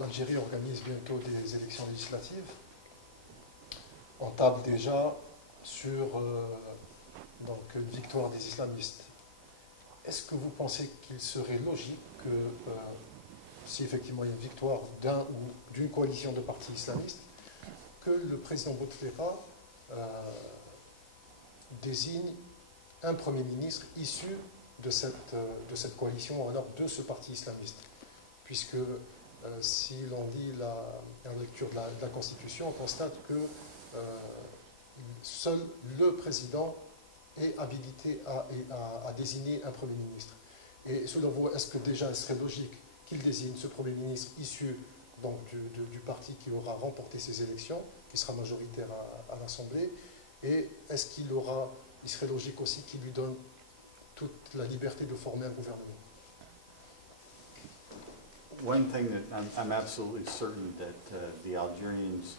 l'Algérie organise bientôt des élections législatives. On table déjà sur donc, une victoire des islamistes. Est-ce que vous pensez qu'il serait logique que, si effectivement il y a une victoire d'un ou d'une coalition de partis islamistes, que le président Bouteflika désigne un Premier ministre issu de cette coalition, ou alors de ce parti islamiste? Puisque si l'on lit la lecture de la Constitution, on constate que seul le président est habilité à désigner un Premier ministre. Et selon vous, est-ce que déjà il serait logique qu'il désigne ce Premier ministre issu donc, du parti qui aura remporté ces élections, qui sera majoritaire à l'Assemblée? Et est-ce qu'il serait logique aussi qu'il lui donne toute la liberté de former un gouvernement? One thing that I'm absolutely certain that the Algerians,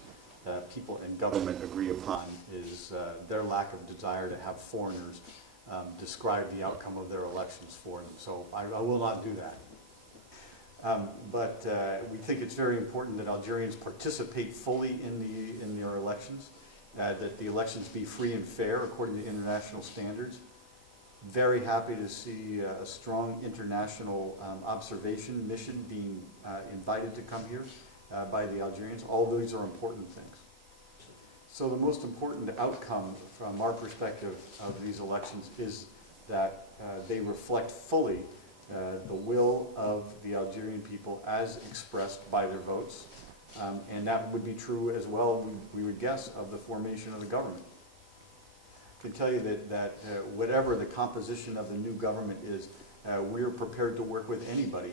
people and government agree upon is their lack of desire to have foreigners describe the outcome of their elections for them. So I will not do that. But we think it's very important that Algerians participate fully in their elections, that the elections be free and fair according to international standards. Very happy to see a strong international observation mission being invited to come here by the Algerians. All these are important things. So the most important outcome from our perspective of these elections is that they reflect fully the will of the Algerian people as expressed by their votes. And that would be true as well, we would guess, of the formation of the government. I can tell you that whatever the composition of the new government is, we're prepared to work with anybody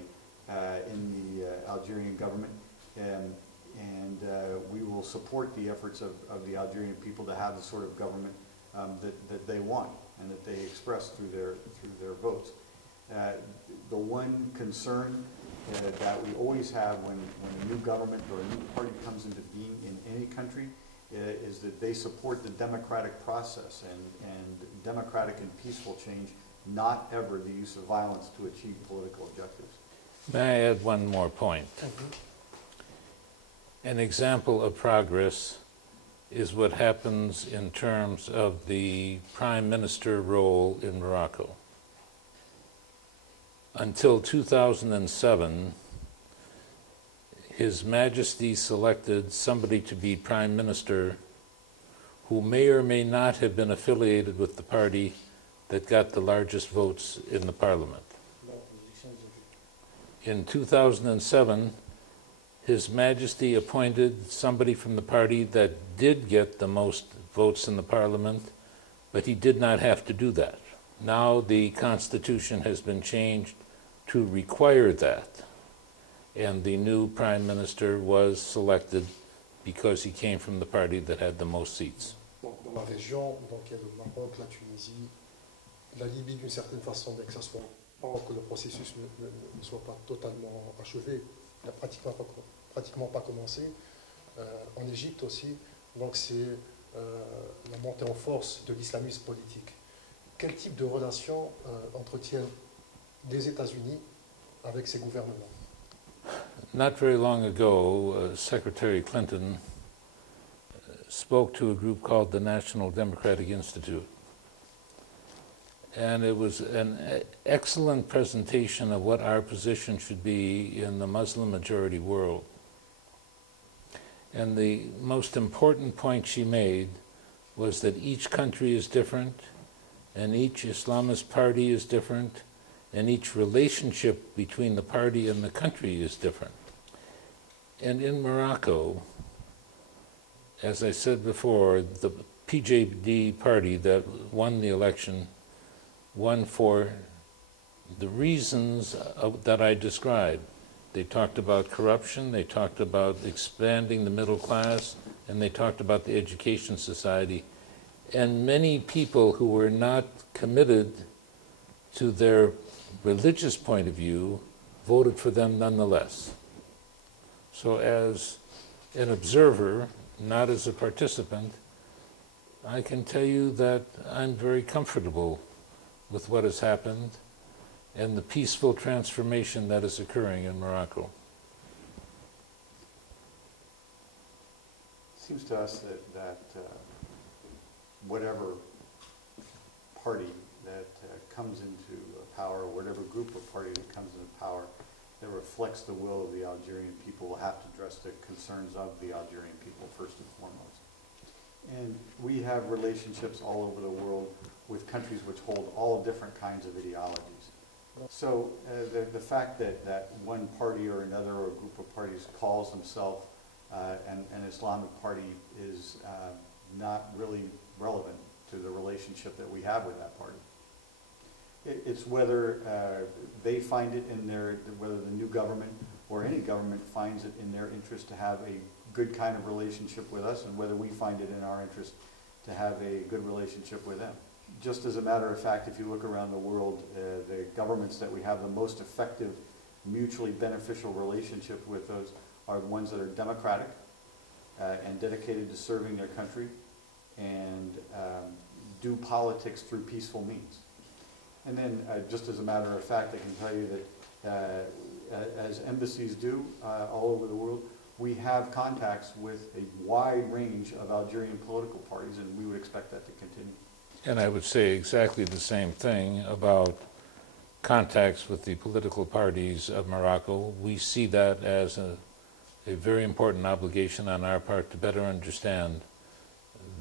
in the Algerian government, and we will support the efforts of the Algerian people to have the sort of government that they want and that they express through their votes. The one concern that we always have when a new government or a new party comes into being in any country is that they support the democratic process and democratic and peaceful change, not ever the use of violence to achieve political objectives. May I add one more point? An example of progress is what happens in terms of the prime minister role in Morocco. Until 2007, His Majesty selected somebody to be prime minister who may or may not have been affiliated with the party that got the largest votes in the parliament. In 2007, His Majesty appointed somebody from the party that did get the most votes in the parliament, but he did not have to do that. Now the Constitution has been changed to require that. And the new prime minister was selected because he came from the party that had the most seats. Dans la région, donc il y a le Maroc, la Tunisie, la Libye d'une certaine façon, bien que ça soit que le processus ne soit pas totalement achevé, il n'a pratiquement pas commencé. En Égypte aussi, donc c'est la montée en force de l'islamisme politique. Quel type de relations entretiennent les États-Unis avec ces gouvernements? Not very long ago, Secretary Clinton spoke to a group called the National Democratic Institute. And it was an excellent presentation of what our position should be in the Muslim majority world. And the most important point she made was that each country is different, and each Islamist party is different, and each relationship between the party and the country is different. And in Morocco, as I said before, the PJD party that won the election won for the reasons that I described. They talked about corruption, they talked about expanding the middle class, and they talked about the education society. And many people who were not committed to their religious point of view voted for them nonetheless. So as an observer, not as a participant, I can tell you that I'm very comfortable with what has happened and the peaceful transformation that is occurring in Morocco. seems to us that whatever party that comes into power, or whatever group or party that comes into power that reflects the will of the Algerian people will have to address the concerns of the Algerian people first and foremost. And we have relationships all over the world with countries which hold all different kinds of ideologies. So the fact that one party or another or a group of parties calls themselves an Islamic party is not really relevant to the relationship that we have with that party. It's whether they find it in their, whether the new government or any government finds it in their interest to have a good kind of relationship with us, and whether we find it in our interest to have a good relationship with them. Just as a matter of fact, if you look around the world, the governments that we have the most effective, mutually beneficial relationship with those are the ones that are democratic and dedicated to serving their country and do politics through peaceful means. And then, just as a matter of fact, I can tell you that as embassies do all over the world, we have contacts with a wide range of Algerian political parties, and we would expect that to continue. And I would say exactly the same thing about contacts with the political parties of Morocco. We see that as a very important obligation on our part to better understand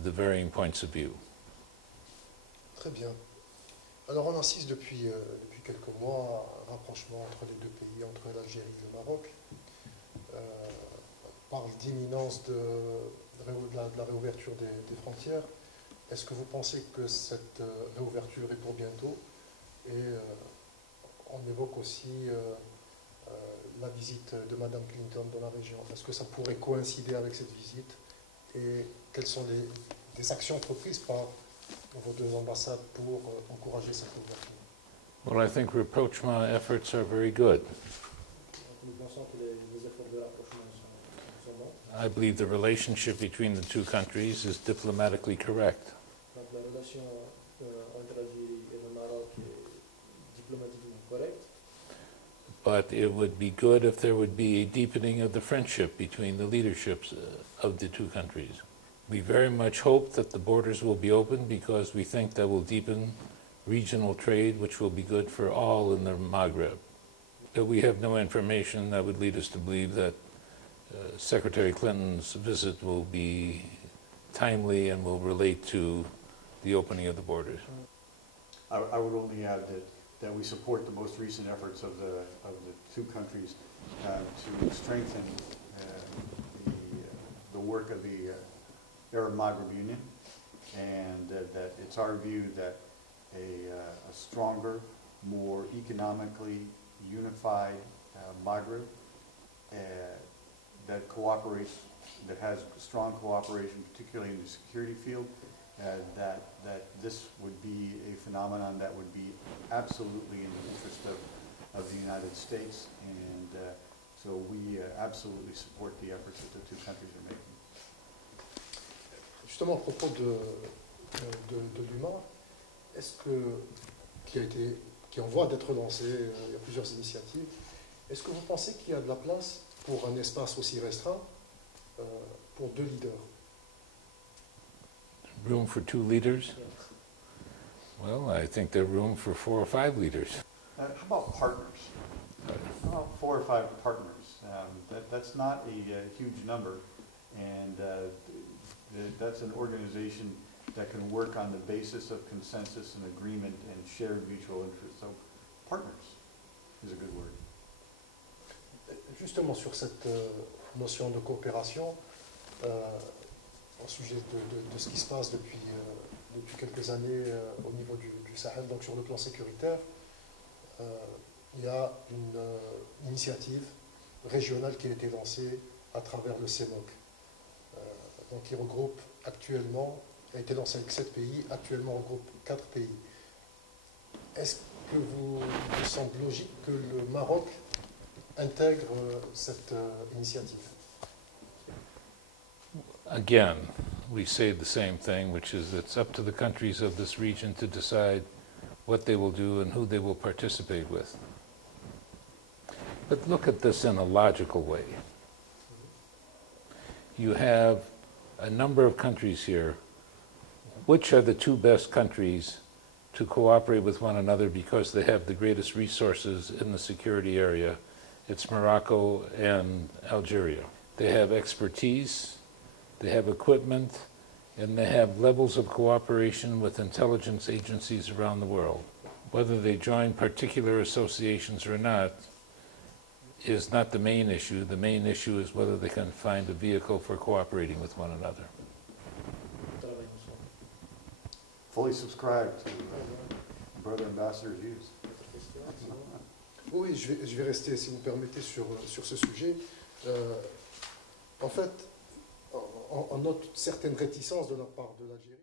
the varying points of view. Très bien. Alors on insiste depuis quelques mois un rapprochement entre les deux pays, entre l'Algérie et le Maroc. On parle d'imminence de la réouverture des frontières. Est-ce que vous pensez que cette réouverture est pour bientôt? Et on évoque aussi la visite de Madame Clinton dans la région. Est-ce que ça pourrait coïncider avec cette visite? Et quelles sont les actions entreprises par vos deux ambassades pour encourager cette ouverture? Well, I think rapprochement efforts are very good. Nous pensons que les efforts de rapprochement sont bons. I believe the relationship between the two countries is diplomatically correct. Donc la relation entre l'Algérie et le Maroc est diplomatiquement correcte. But it would be good if there would be a deepening of the friendship between the leaderships of the two countries. We very much hope that the borders will be open because we think that will deepen regional trade, which will be good for all in the Maghreb. But we have no information that would lead us to believe that Secretary Clinton's visit will be timely and will relate to the opening of the borders. I would only add that we support the most recent efforts of the two countries to strengthen the work of the Arab Maghreb Union, and that it's our view that a stronger, more economically unified Maghreb that cooperates, that has strong cooperation, particularly in the security field, that this would be a phenomenon that would be absolutely in the interest of the United States, and so we absolutely support the efforts that the two countries are making. Justement, à propos de l'UMA, est-ce que, qui est en voie d'être lancé, il y a plusieurs initiatives, est-ce que vous pensez qu'il y a de la place pour un espace aussi restreint pour deux leaders? Room for two leaders? Well, I think there's room for 4 or 5 leaders. How about partners? How about 4 or 5 partners? That's not a huge number, and that's an organization that can work on the basis of consensus and agreement and shared mutual interest. So, partners is a good word. Justement sur cette notion de coopération, au sujet de ce qui se passe depuis quelques années au niveau du Sahel, donc sur le plan sécuritaire, il y a une initiative régionale qui a été lancée à travers le CEMOC, donc qui regroupe actuellement, a été lancée avec 7 pays, actuellement regroupe 4 pays. Est-ce que vous semble logique que le Maroc intègre cette initiative? Again, we say the same thing, which is it's up to the countries of this region to decide what they will do and who they will participate with. But look at this in a logical way. You have a number of countries here. Which are the two best countries to cooperate with one another because they have the greatest resources in the security area? It's Morocco and Algeria. They have expertise, they have equipment, and they have levels of cooperation with intelligence agencies around the world. Whether they join particular associations or not is not the main issue. The main issue is whether they can find a vehicle for cooperating with one another. Travaillent ensemble. Fully subscribed to Brother Ambassador's views. Oui, je vais rester, si vous me permettez, sur ce sujet. En fait, on note certaines réticences de la part de l'Algérie.